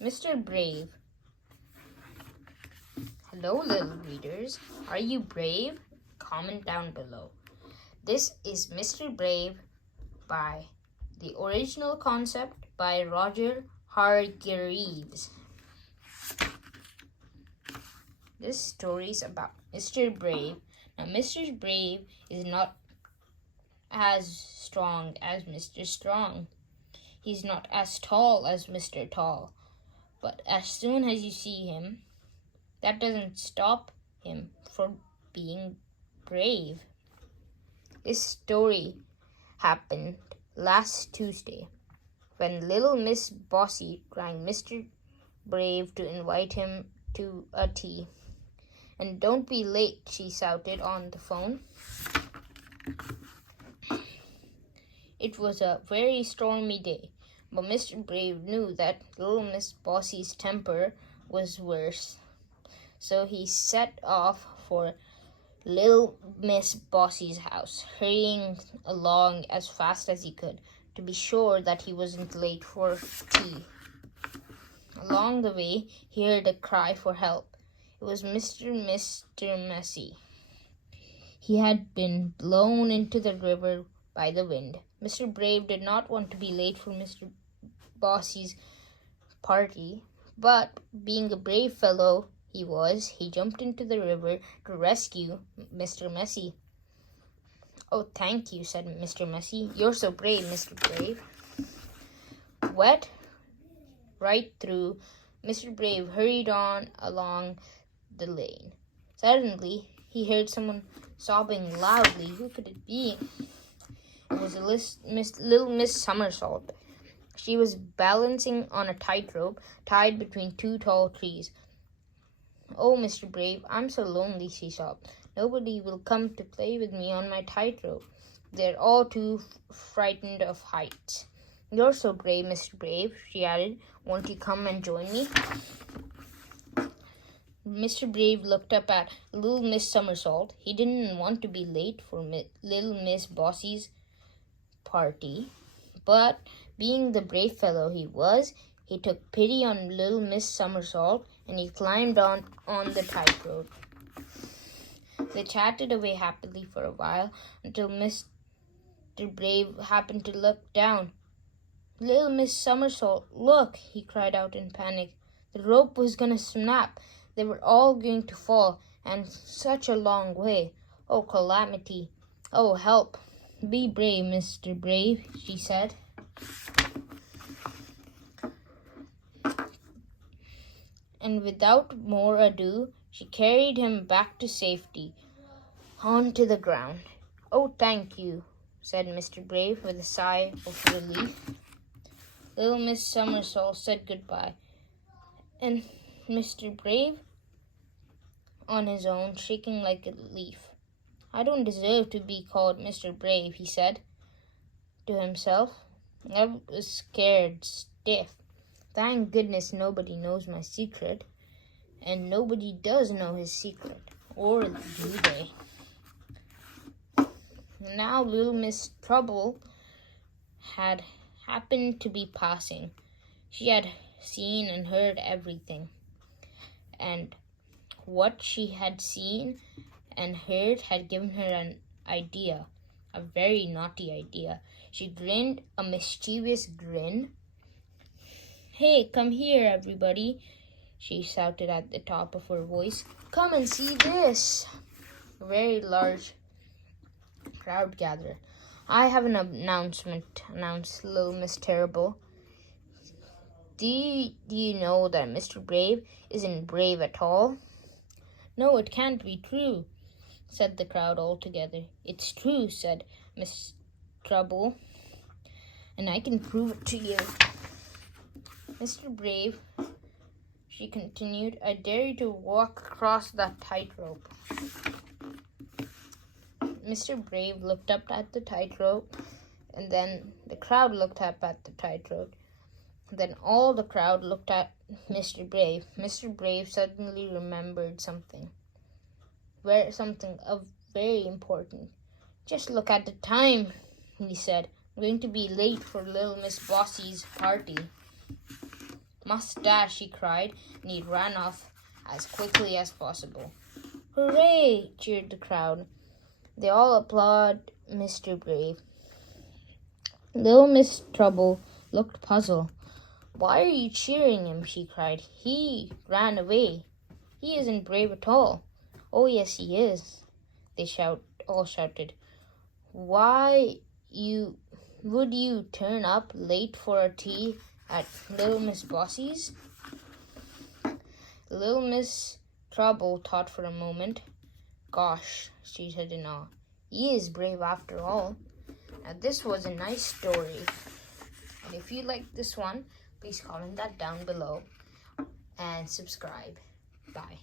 Mr. Brave. Hello, little readers. Are you brave? Comment down below. This is Mr. Brave by the original concept by Roger Hargreaves. This story is about Mr. Brave. Now, Mr. Brave is not as strong as Mr. Strong. He's not as tall as Mr. Tall. But as soon as you see him, that doesn't stop him from being brave. This story happened last Tuesday when little Miss Bossy rang Mr. Brave to invite him to a tea. "And don't be late," she shouted on the phone. It was a very stormy day, but Mr. Brave knew that little Miss Bossy's temper was worse. So he set off for little Miss Bossy's house, hurrying along as fast as he could to be sure that he wasn't late for tea. Along the way, he heard a cry for help. It was Mr. Messy. He had been blown into the river by the wind. Mr. Brave did not want to be late for Mr. Bossy's party, but being a brave fellow he jumped into the river to rescue Mr. Messy. "Oh, thank you," said Mr. Messy. "You're so brave, Mr. Brave." Wet right through, Mr. Brave hurried on along the lane. Suddenly, he heard someone sobbing loudly. Who could it be? It was little Miss Somersault. She was balancing on a tightrope tied between two tall trees. "Oh, Mr. Brave, I'm so lonely," she sobbed. "Nobody will come to play with me on my tightrope. They're all too frightened of heights." "You're so brave, Mr. Brave," she added. "Won't you come and join me?" Mr. Brave looked up at little Miss Somersault. He didn't want to be late for little Miss Bossy's party, but being the brave fellow he was, he took pity on little Miss Somersault and he climbed on the tightrope. They chatted away happily for a while until Mr. Brave happened to look down. "Little Miss Somersault, look!" he cried out in panic. The rope was going to snap. They were all going to fall, and such a long way. "Oh, calamity! Oh, help! Be brave, Mr. Brave," she said. And without more ado, she carried him back to safety, onto the ground. "Oh, thank you," said Mr. Brave with a sigh of relief. Little Miss Somersault said goodbye, and Mr. Brave on his own, shaking like a leaf. "I don't deserve to be called Mr. Brave," he said to himself. "I was scared stiff. Thank goodness nobody knows my secret, and nobody does know his secret, or do they?" Now little Miss Trouble had happened to be passing. She had seen and heard everything, and what she had seen and heard had given her an idea, a very naughty idea. She grinned a mischievous grin. "Hey, come here, everybody," she shouted at the top of her voice. "Come and see this." A very large crowd gathered. "I have an announcement," announced little Miss Terrible. Do you know that Mr. Brave isn't brave at all?" "No, it can't be true," said the crowd all together. "It's true," said Miss Trouble, "and I can prove it to you. Mr. Brave," she continued, "I dare you to walk across that tightrope." Mr. Brave looked up at the tightrope, and then the crowd looked up at the tightrope. Then all the crowd looked at Mr. Brave. Mr. Brave suddenly remembered something very important. "Just look at the time," he said. "I'm going to be late for little Miss Bossy's party." mustache," he cried, and he ran off as quickly as possible. "Hooray!" cheered the crowd. They all applauded Mr. Brave. Little Miss Trouble looked puzzled. "Why are you cheering him?" she cried. "He ran away. He isn't brave at all." "Oh, yes, he is," they all shouted. Would you turn up late for a tea at Little Miss Bossy's?" Little Miss Trouble thought for a moment. "Gosh," she said in awe. "He is brave after all." Now, this was a nice story. And if you like this one, please comment that down below and subscribe. Bye.